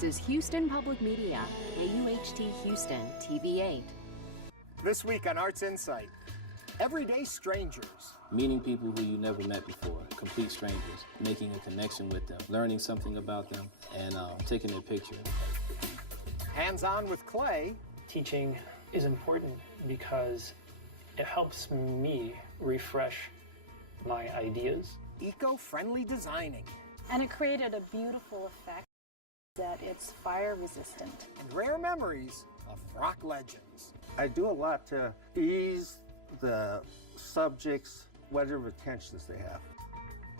This is Houston Public Media, AUHT Houston, TV8. This week on Arts InSight, everyday strangers. Meeting people who you never met before, complete strangers, making a connection with them, learning something about them, and taking their picture. Hands-on with clay. Teaching is important because it helps me refresh my ideas. Eco-friendly designing. And it created a beautiful effect that it's fire resistant. And rare memories of rock legends. I do a lot to ease the subjects, whatever tensions they have.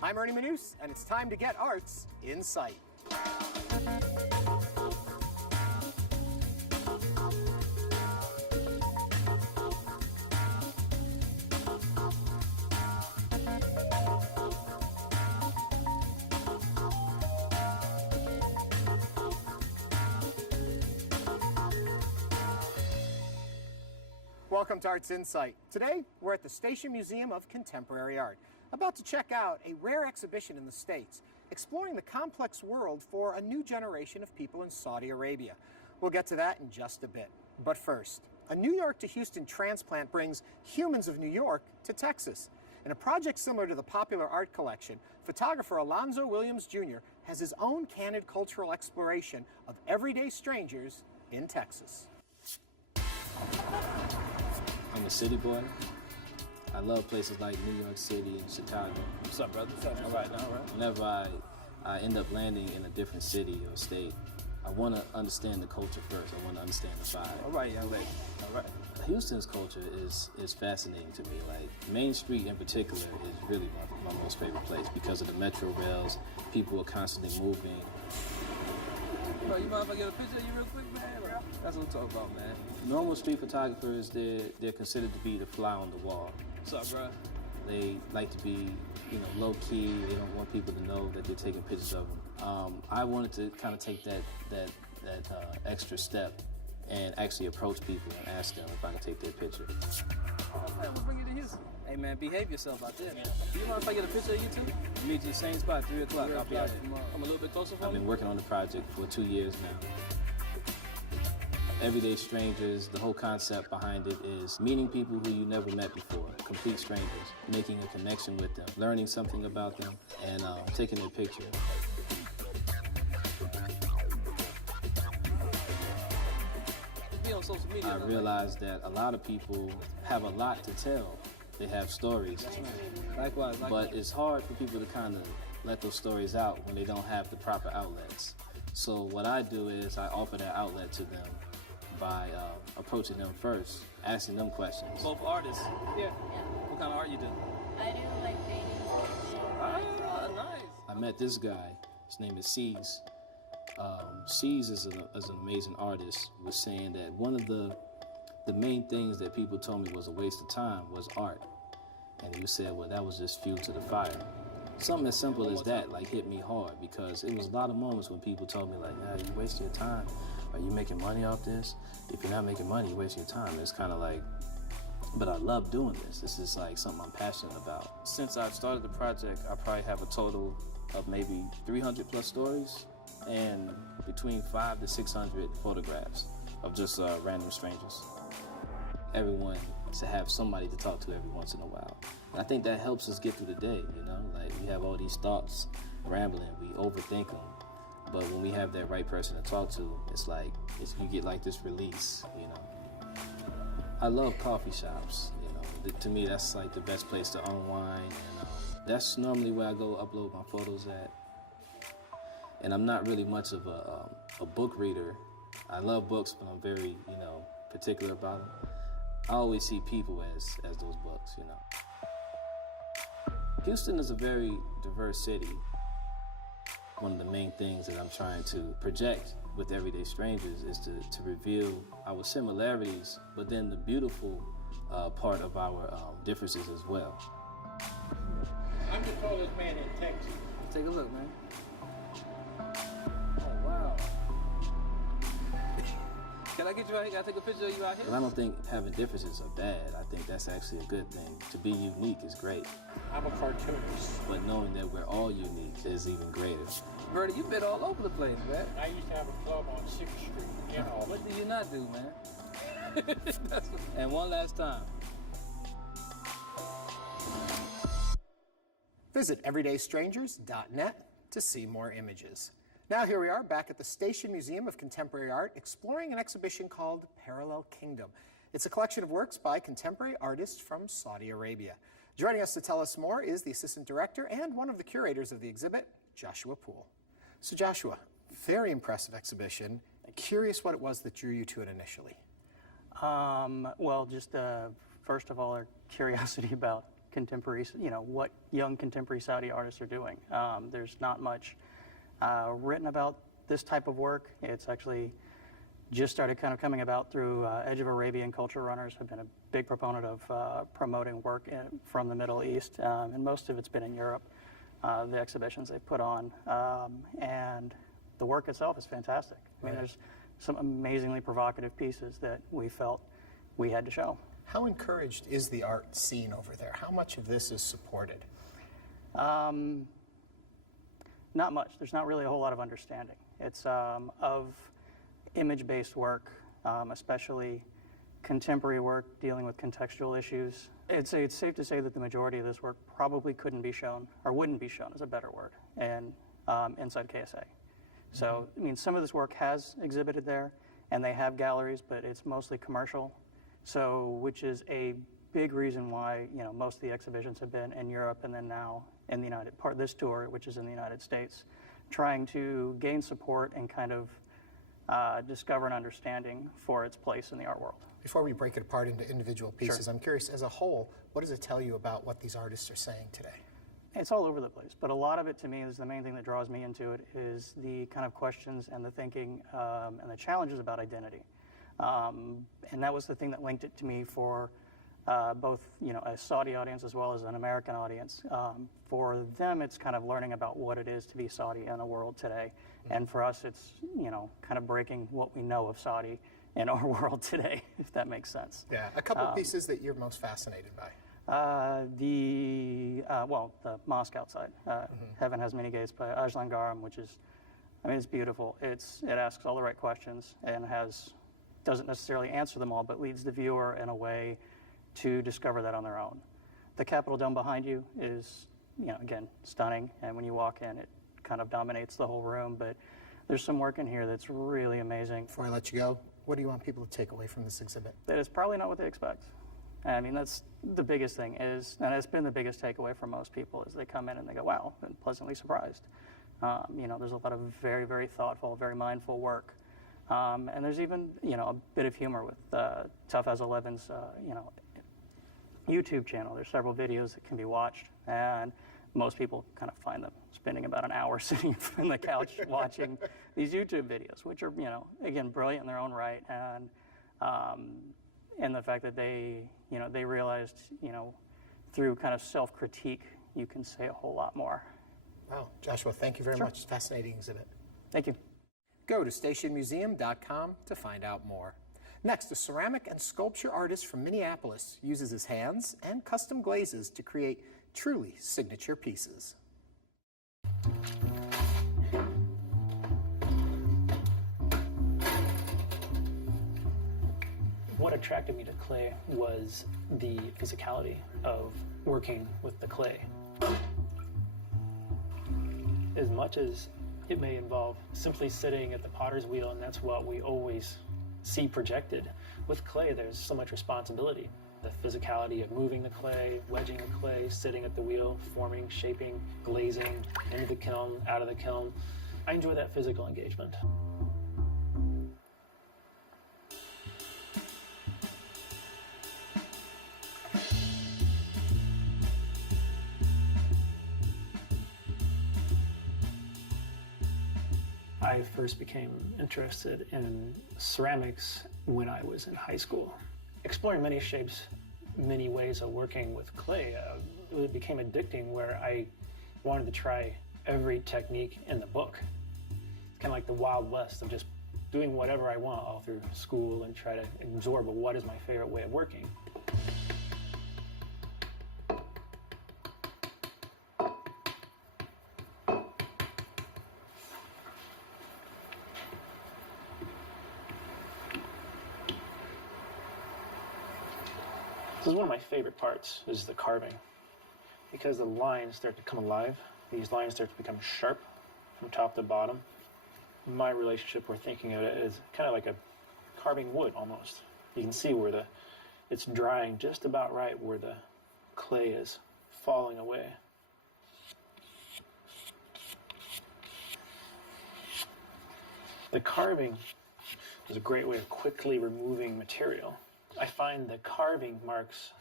I'm Ernie Manous, and it's time to get Arts InSight. Welcome to Arts InSight. Today, we're at the Station Museum of Contemporary Art, about to check out a rare exhibition in the States, exploring the complex world for a new generation of people in Saudi Arabia. We'll get to that in just a bit. But first, a New York to Houston transplant brings humans of New York to Texas. In a project similar to the popular art collection, photographer Alonzo Williams Jr. has his own candid cultural exploration of everyday strangers in Texas. I'm a city boy. I love places like New York City and Chicago. What's up, brother? All right, all right. Whenever I end up landing in a different city or state, I want to understand the culture first. I want to understand the vibe. All right, young lady. All right. Houston's culture is fascinating to me. Like, Main Street in particular is really my most favorite place because of the metro rails. People are constantly moving. Bro, you mind if I get a picture of you real quick, man? That's what I'm talking about, man. Normal street photographers, they're considered to be the fly on the wall. What's up, bro? They like to be, low key. They don't want people to know that they're taking pictures of them. I wanted to kind of take that extra step and actually approach people and ask them if I can take their picture. Oh, man, we'll bring you to Houston. Hey, man, behave yourself out there, man. Do you mind if I get a picture of you two? Meet you same spot, 3 o'clock. I'll be out here. I'm a little bit closer for I've been working on the project for 2 years now. Everyday strangers, the whole concept behind it is meeting people who you never met before, complete strangers, making a connection with them, learning something about them, and taking their picture. Be on social media. I realized that a lot of people have a lot to tell. They have stories. Likewise. But it's hard for people to kind of let those stories out when they don't have the proper outlets. So what I do is I offer that outlet to them by approaching them first, asking them questions. Both artists? Yeah. What kind of art you do? I do like paintings. Ah, nice. I met this guy. His name is C's. C's is an amazing artist. Was saying that one of the main things that people told me was a waste of time was art. And he said, well, that was just fuel to the fire. Something as simple as that hit me hard because it was a lot of moments when people told me you wasting your time. Are you making money off this? If you're not making money, you're wasting your time. It's kind of like, but I love doing this. This is like something I'm passionate about. Since I've started the project, I probably have a total of maybe 300 plus stories and between 500 to 600 photographs of just random strangers. Everyone to have somebody to talk to every once in a while. And I think that helps us get through the day, we have all these thoughts rambling, we overthink them. But when we have that right person to talk to, you get this release, I love coffee shops, To me, that's the best place to unwind. And, that's normally where I go upload my photos at. And I'm not really much of a book reader. I love books, but I'm very, particular about them. I always see people as those books, Houston is a very diverse city. One of the main things that I'm trying to project with Everyday Strangers is to reveal our similarities, but then the beautiful part of our differences as well. I'm the tallest man in Texas. Take a look, man. Oh, wow. Can I get you out here? Can I take a picture of you out here? But I don't think having differences are bad. I think that's actually a good thing. To be unique is great. I'm a cartoonist. But knowing that we're all unique is even greater. Bertie, you've been all over the place, man. I used to have a club on 6th Street in Albany. What do you not do, man? And one last time. Visit everydaystrangers.net to see more images. Now here we are back at the Station Museum of Contemporary Art, exploring an exhibition called Parallel Kingdom. It's a collection of works by contemporary artists from Saudi Arabia. Joining us to tell us more is the assistant director and one of the curators of the exhibit, Joshua Poole. So Joshua, very impressive exhibition. Curious what it was that drew you to it initially. Well, just first of all, our curiosity about contemporary, what young contemporary Saudi artists are doing. There's not much written about this type of work. It's actually just started kind of coming about through Edge of Arabia and Culture Runners. Have been a big proponent of promoting work from the Middle East, and most of it's been in Europe, the exhibitions they've put on. And the work itself is fantastic. I mean, there's some amazingly provocative pieces that we felt we had to show. How encouraged is the art scene over there? How much of this is supported? Not much. There's not really a whole lot of understanding. It's of image-based work, especially contemporary work dealing with contextual issues. It's safe to say that the majority of this work probably couldn't be shown, or wouldn't be shown is a better word, and inside KSA. So, I mean, some of this work has exhibited there, and they have galleries, but it's mostly commercial. So, which is a big reason why, most of the exhibitions have been in Europe, and then now in the this tour, which is in the United States, trying to gain support and kind of discover an understanding for its place in the art world. Before we break it apart into individual pieces, Sure. I'm curious, as a whole, what does it tell you about what these artists are saying today? It's all over the place, but a lot of it to me is the main thing that draws me into it is the kind of questions and the thinking and the challenges about identity. And that was the thing that linked it to me for both, a Saudi audience as well as an American audience. For them, it's kind of learning about what it is to be Saudi in the world today. And for us, it's, kind of breaking what we know of Saudi in our world today, if that makes sense. Yeah, a couple pieces that you're most fascinated by. The mosque outside, Heaven Has Many Gates by Ajlan Garam, which is, it's beautiful. It asks all the right questions and doesn't necessarily answer them all, but leads the viewer in a way to discover that on their own. The Capitol Dome behind you is, again, stunning, and when you walk in, it kind of dominates the whole room, but there's some work in here that's really amazing. Before I let you go, what do you want people to take away from this exhibit? That it's probably not what they expect. I mean, that's the biggest thing and it's been the biggest takeaway for most people is they come in and they go, wow, I'm pleasantly surprised. There's a lot of very, very thoughtful, very mindful work. And there's even, a bit of humor with Tough as 11's, YouTube channel. There's several videos that can be watched, and most people kind of find them spending about an hour sitting on the couch watching these YouTube videos, which are, again, brilliant in their own right, and the fact that they realized, through kind of self-critique, you can say a whole lot more. Wow, Joshua, thank you very Sure. much. Fascinating exhibit. Thank you. Go to stationmuseum.com to find out more. Next, a ceramic and sculpture artist from Minneapolis uses his hands and custom glazes to create truly signature pieces. What attracted me to clay was the physicality of working with the clay. As much as it may involve simply sitting at the potter's wheel, and that's what we always see projected, with clay there's so much responsibility. The physicality of moving the clay, wedging the clay, sitting at the wheel, forming, shaping, glazing, into the kiln, out of the kiln. I enjoy that physical engagement. I first became interested in ceramics when I was in high school. Exploring many shapes, many ways of working with clay, it became addicting where I wanted to try every technique in the book. It's kind of like the Wild West of just doing whatever I want all through school and try to absorb what is my favorite way of working. This is one of my favorite parts, is the carving. Because the lines start to come alive, these lines start to become sharp from top to bottom. My relationship, we're thinking of it as kind of like a carving wood almost. You can see where it's drying just about right where the clay is falling away. The carving is a great way of quickly removing material. I find the carving marks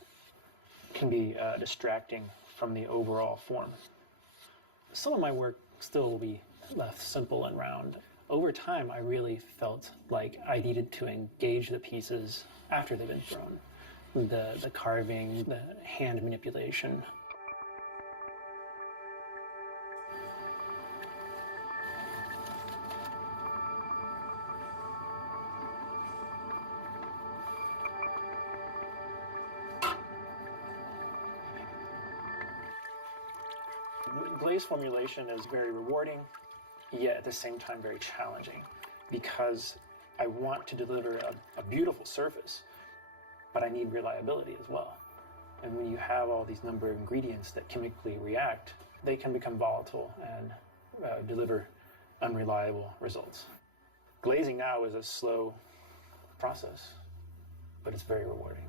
can be distracting from the overall form. Some of my work still will be left simple and round. Over time, I really felt like I needed to engage the pieces after they've been thrown. The carving, the hand manipulation. Glaze formulation is very rewarding, yet at the same time very challenging, because I want to deliver a beautiful surface, but I need reliability as well. And when you have all these number of ingredients that chemically react, they can become volatile and deliver unreliable results. Glazing now is a slow process, but it's very rewarding.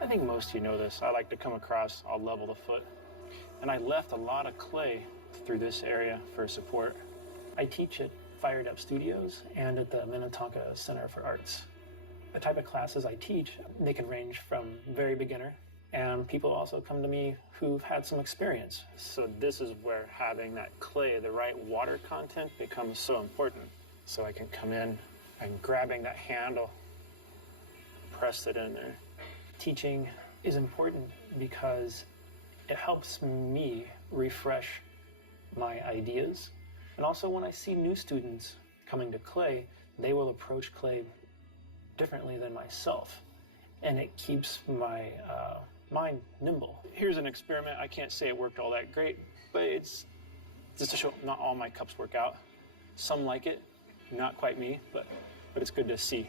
I think most of you know this. I like to come across, I'll level the foot. And I left a lot of clay through this area for support. I teach at Fired Up Studios and at the Minnetonka Center for Arts. The type of classes I teach, they can range from very beginner, and people also come to me who've had some experience. So this is where having that clay, the right water content, becomes so important. So I can come in and grabbing that handle, press it in there. Teaching is important because it helps me refresh my ideas. And also when I see new students coming to clay, they will approach clay differently than myself. And it keeps my mind nimble. Here's an experiment. I can't say it worked all that great, but it's just to show not all my cups work out. Some like it, not quite me, but it's good to see.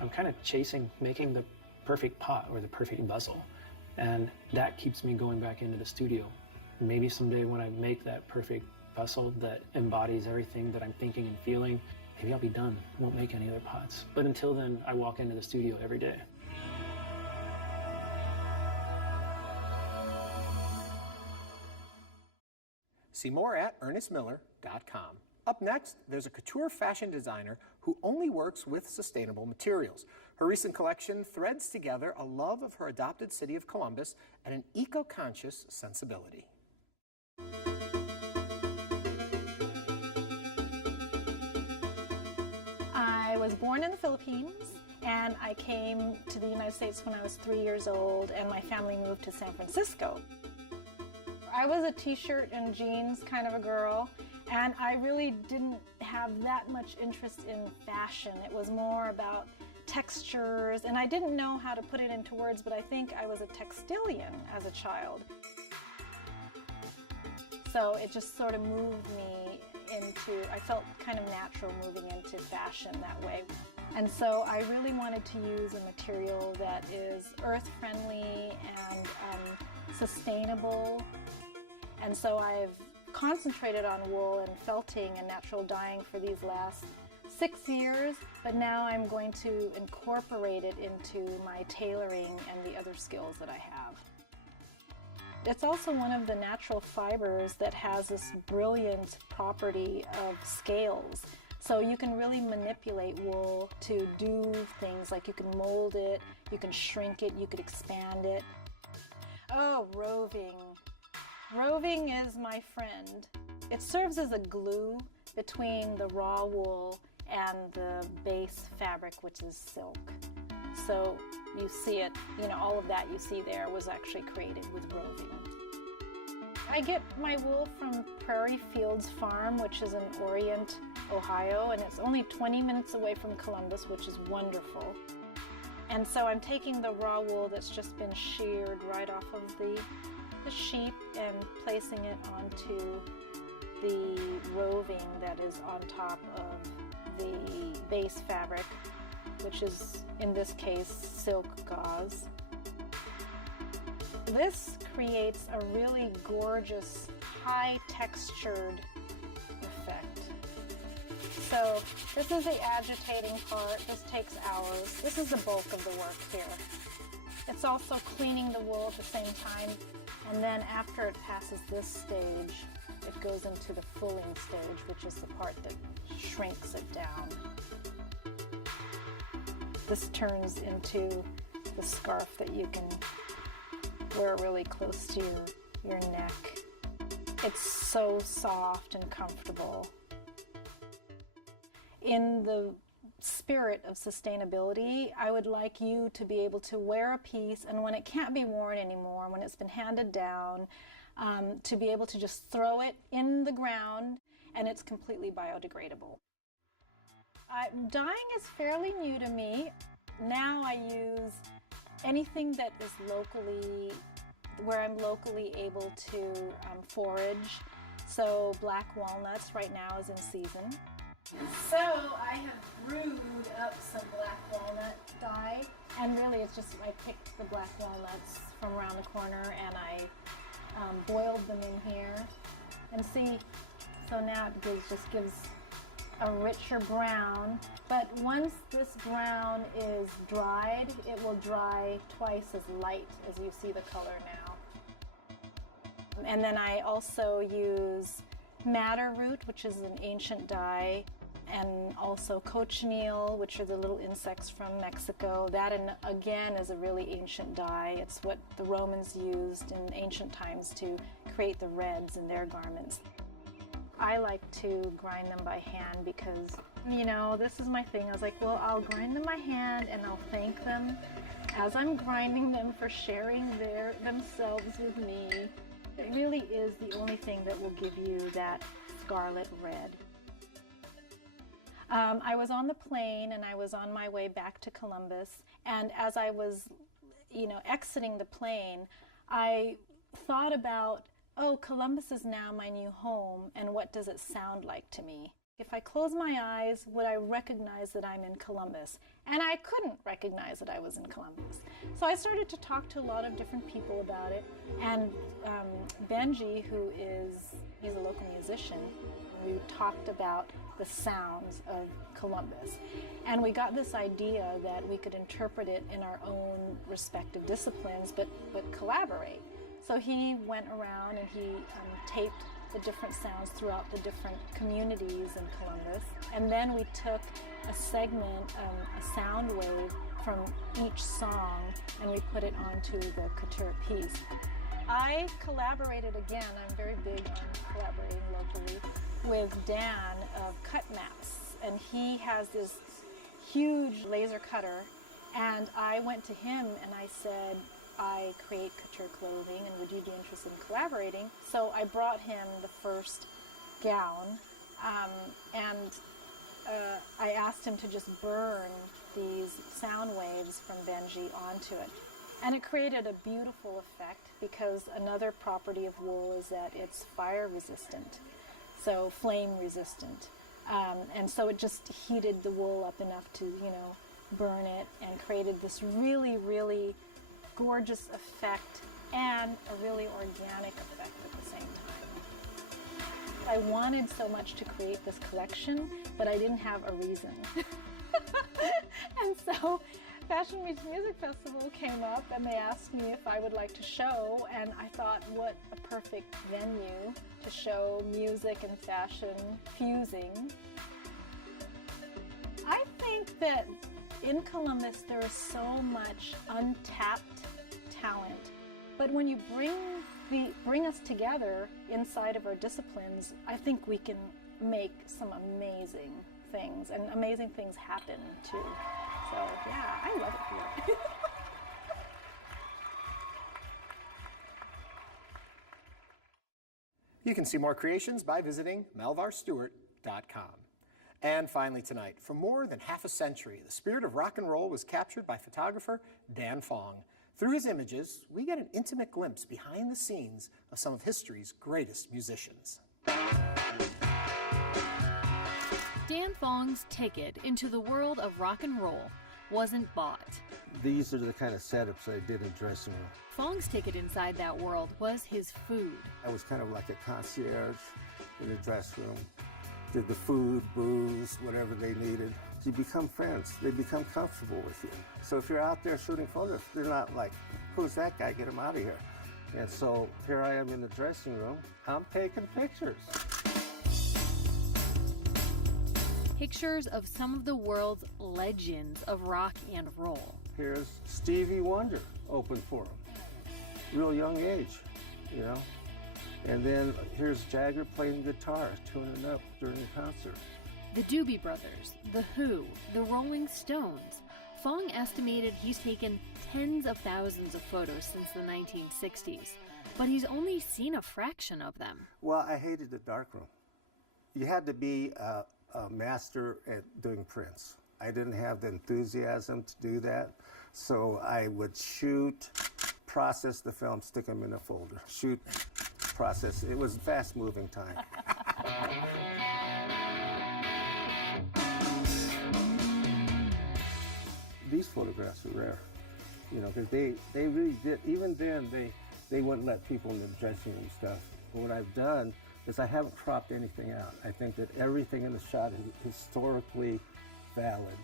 I'm kind of chasing making the perfect pot or the perfect vessel. And that keeps me going back into the studio. Maybe someday when I make that perfect vessel that embodies everything that I'm thinking and feeling, maybe I'll be done, won't make any other pots. But until then, I walk into the studio every day. See more at ernestmiller.com. Up next, there's a couture fashion designer who only works with sustainable materials. Her recent collection threads together a love of her adopted city of Columbus and an eco-conscious sensibility. I was born in the Philippines, and I came to the United States when I was 3 years old, and my family moved to San Francisco. I was a t-shirt and jeans kind of a girl, and I really didn't have that much interest in fashion. It was more about textures, and I didn't know how to put it into words, but I think I was a textilian as a child. So it just sort of moved me into, I felt kind of natural moving into fashion that way. And so I really wanted to use a material that is earth-friendly and sustainable. And so I've concentrated on wool and felting and natural dyeing for these last 6 years, but now I'm going to incorporate it into my tailoring and the other skills that I have. It's also one of the natural fibers that has this brilliant property of scales. So you can really manipulate wool to do things like you can mold it, you can shrink it, you could expand it. Oh, roving. Roving is my friend. It serves as a glue between the raw wool and the base fabric, which is silk. So you see it, all of that you see there was actually created with roving. I get my wool from Prairie Fields Farm, which is in Orient, Ohio, and it's only 20 minutes away from Columbus, which is wonderful. And so I'm taking the raw wool that's just been sheared right off of the the sheep and placing it onto the roving that is on top of the base fabric, which is, in this case, silk gauze. This creates a really gorgeous, high-textured effect. So this is the agitating part. This takes hours. This is the bulk of the work here. It's also cleaning the wool at the same time, and then after it passes this stage, it goes into the fulling stage, which is the part that shrinks it down. This turns into the scarf that you can wear really close to your neck. It's so soft and comfortable. In the spirit of sustainability, I would like you to be able to wear a piece, and when it can't be worn anymore, when it's been handed down, to be able to just throw it in the ground and it's completely biodegradable. Dyeing is fairly new to me. Now I use anything that is locally, where I'm locally able to forage. So black walnuts right now is in season. So I have brewed up some black walnut dye, and really it's just, I picked the black walnuts from around the corner and I boiled them in here. And see, so now it just gives a richer brown, but once this brown is dried, it will dry twice as light as you see the color now. And then I also use madder root, which is an ancient dye, and also cochineal, which are the little insects from Mexico. That, again, is a really ancient dye. It's what the Romans used in ancient times to create the reds in their garments. I like to grind them by hand because, you know, this is my thing. I was like, well, I'll grind them by hand and I'll thank them as I'm grinding them for sharing themselves with me. It really is the only thing that will give you that scarlet red. I was on the plane and I was on my way back to Columbus, and as I was, exiting the plane, I thought about, oh, Columbus is now my new home, and what does it sound like to me? If I close my eyes, would I recognize that I'm in Columbus? And I couldn't recognize that I was in Columbus. So I started to talk to a lot of different people about it, and Benji, he's a local musician, we talked about the sounds of Columbus. And we got this idea that we could interpret it in our own respective disciplines, but collaborate. So he went around and he taped the different sounds throughout the different communities in Columbus. And then we took a segment, a sound wave from each song, and we put it onto the couture piece. I collaborated again, I'm very big on collaborating locally, with Dan of Cut Maps. And he has this huge laser cutter, and I went to him and I said, I create couture clothing, and would you be interested in collaborating? So I brought him the first gown, and I asked him to just burn these sound waves from Benji onto it. And it created a beautiful effect, because another property of wool is that it's fire resistant, so flame resistant. And so it just heated the wool up enough to, burn it, and created this really, really gorgeous effect and a really organic effect at the same time. I wanted so much to create this collection, but I didn't have a reason. And so Fashion Meets Music Festival came up and they asked me if I would like to show, and I thought, what a perfect venue to show music and fashion fusing. I think that in Columbus there is so much untapped talent, but when you bring us together inside of our disciplines, I think we can make some amazing things, and amazing things happen too. So yeah, I love it here. You can see more creations by visiting melvarstewart.com. And finally tonight, for more than half a century, the spirit of rock and roll was captured by photographer Dan Fong. Through his images, we get an intimate glimpse behind the scenes of some of history's greatest musicians. Dan Fong's ticket into the world of rock and roll wasn't bought. These are the kind of setups I did in dressing room. Fong's ticket inside that world was his food. I was kind of like a concierge in the dress room. Did the food, booze, whatever they needed. You become friends. They become comfortable with you. So if you're out there shooting photos, they're not like, who's that guy? Get him out of here. And so here I am in the dressing room. I'm taking pictures. Pictures of some of the world's legends of rock and roll. Here's Stevie Wonder open for him. Real young age, you know. And then here's Jagger playing guitar, tuning up during the concert. The Doobie Brothers, The Who, The Rolling Stones. Fong estimated he's taken tens of thousands of photos since the 1960s, but he's only seen a fraction of them. Well, I hated the darkroom. You had to be a master at doing prints. I didn't have the enthusiasm to do that, so I would shoot, process the film, stick them in a folder. Shoot, process. It was fast-moving time. These photographs are rare, you know, because they really did. Even then, they wouldn't let people in the dressing room stuff. But what I've done is I haven't cropped anything out. I think that everything in the shot is historically valid,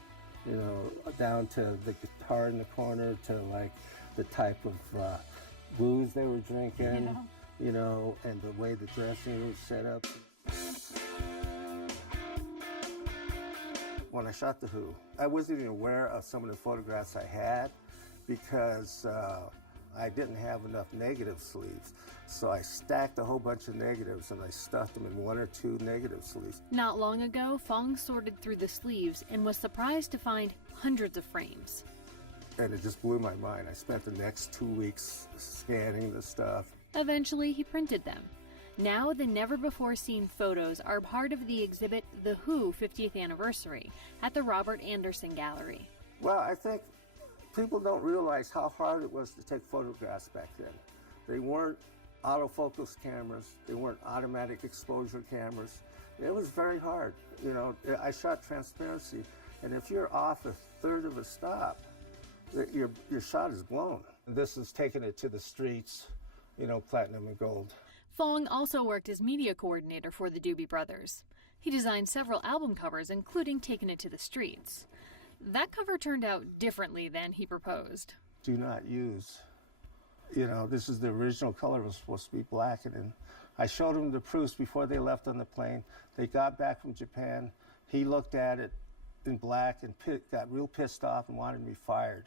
you know, down to the guitar in the corner, to like the type of booze they were drinking, you know, and the way the dressing room was set up. When I shot The Who, I wasn't even aware of some of the photographs I had because I didn't have enough negative sleeves. So I stacked a whole bunch of negatives and I stuffed them in 1 or 2 negative sleeves. Not long ago, Fong sorted through the sleeves and was surprised to find hundreds of frames. And it just blew my mind. I spent the next 2 weeks scanning the stuff. Eventually, he printed them. Now, the never-before-seen photos are part of the exhibit The Who 50th Anniversary at the Robert Anderson Gallery. Well, I think people don't realize how hard it was to take photographs back then. They weren't autofocus cameras. They weren't automatic exposure cameras. It was very hard. You know, I shot transparency, and if you're off a third of a stop, your shot is blown. This is taking it to the streets, you know, platinum and gold. Fong also worked as media coordinator for the Doobie Brothers. He designed several album covers, including Taking It to the Streets. That cover turned out differently than he proposed. Do not use, you know, this is the original color. It was supposed to be black. And I showed him the proofs before they left on the plane. They got back from Japan. He looked at it in black and got real pissed off and wanted me fired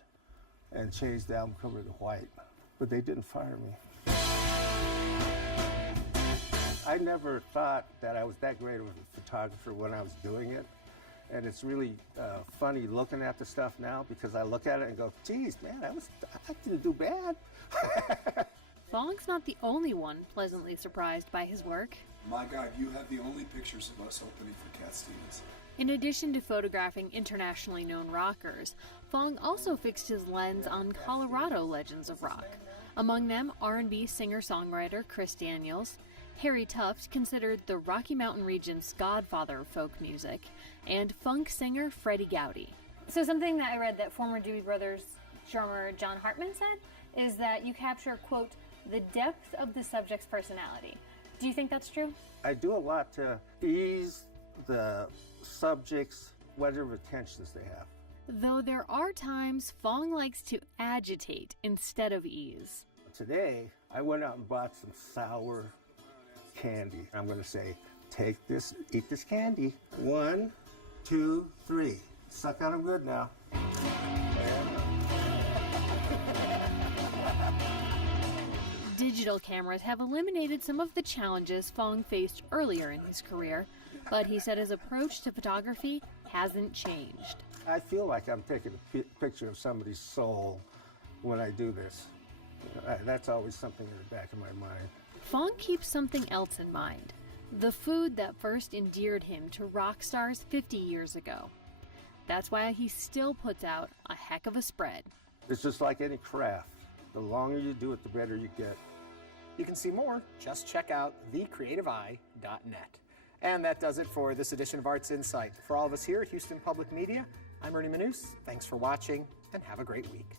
and changed the album cover to white. But they didn't fire me. I never thought that I was that great of a photographer when I was doing it. And it's really funny looking at the stuff now because I look at it and go, geez, man, I didn't do bad. Fong's not the only one pleasantly surprised by his work. My God, you have the only pictures of us opening for Cat Stevens. In addition to photographing internationally known rockers, Fong also fixed his lens on Colorado legends of rock. Among them, R&B singer-songwriter Chris Daniels, Harry Tufts, considered the Rocky Mountain region's godfather of folk music, and funk singer Freddie Gowdy. So something that I read that former Doobie Brothers drummer John Hartman said is that you capture, quote, the depth of the subject's personality. Do you think that's true? I do a lot to ease the subjects, whatever tensions they have. Though there are times Fong likes to agitate instead of ease. Today, I went out and bought some sour candy. I'm going to say, take this, eat this candy. 1, 2, 3. Suck on them good now. Digital cameras have eliminated some of the challenges Fong faced earlier in his career, but he said his approach to photography hasn't changed. I feel like I'm taking a picture of somebody's soul when I do this. That's always something in the back of my mind. Fong keeps something else in mind, the food that first endeared him to rock stars 50 years ago. That's why he still puts out a heck of a spread. It's just like any craft. The longer you do it, the better you get. You can see more. Just check out thecreativeeye.net. And that does it for this edition of Arts Insight. For all of us here at Houston Public Media, I'm Ernie Manous. Thanks for watching, and have a great week.